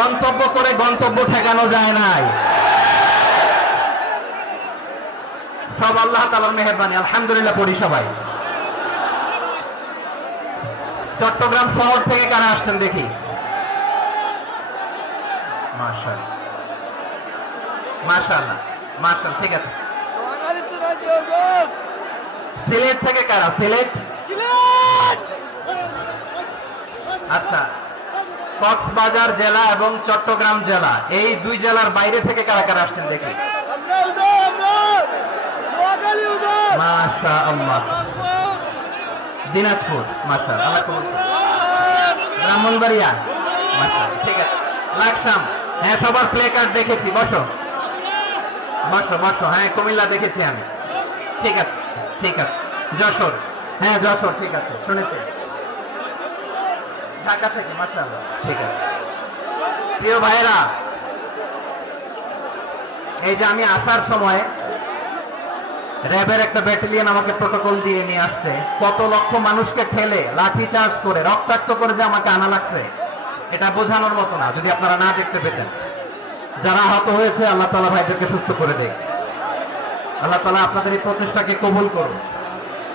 মন্তব্য করে গন্তব্য ঠেকানো যায় নাই। সব আল্লাহ তাআলার মেহেরবানি, আলহামদুলিল্লাহ পড়ি সবাই। চট্টগ্রাম শহর থেকে কারা আসছেন দেখি? মাশাআল্লাহ মাশাআল্লাহ মাশাআল্লাহ, ঠিক আছে। সিলেট থেকে কারা? সিলেট, আচ্ছা। কক্সবাজার জেলা এবং চট্টগ্রাম জেলা, এই দুই জেলার বাইরে থেকে কারা কারা আসছেন দেখি? মাশাআল্লাহ। দিনাজপুর, মাশাআল্লাহ। ব্রাহ্মণবাড়িয়া, মাশাআল্লাহ, ঠিক আছে। লাকসাম, হ্যাঁ সবার প্লে কার্ড দেখেছি, বসো বসো বসো। হ্যাঁ কুমিল্লা দেখেছি আমি, ঠিক আছে ঠিক আছে। যশোর, হ্যাঁ যশোর, ঠিক আছে, শুনেছি। ঢাকা থেকে, মাশাআল্লাহ, ঠিক আছে। প্রিয় ভাইরা, এই যে আমি আসার সময় র্যাবের একটা ব্যাটালিয়ন আমাকে প্রটোকল দিয়ে নিয়ে আসছে, কত লক্ষ মানুষকে ঠেলে লাঠি চার্জ করে রক্তাক্ত করে যে আমাকে আনা লাগছে, এটা বোঝানোর মতো না যদি আপনারা না দেখতে পেতেন। যারা আহত হয়েছে, আল্লাহ তাআলা ভাইদেরকে সুস্থ করে দেয়। আল্লাহ তাআলা আপনাদের এই প্রচেষ্টাকে কবুল করুন।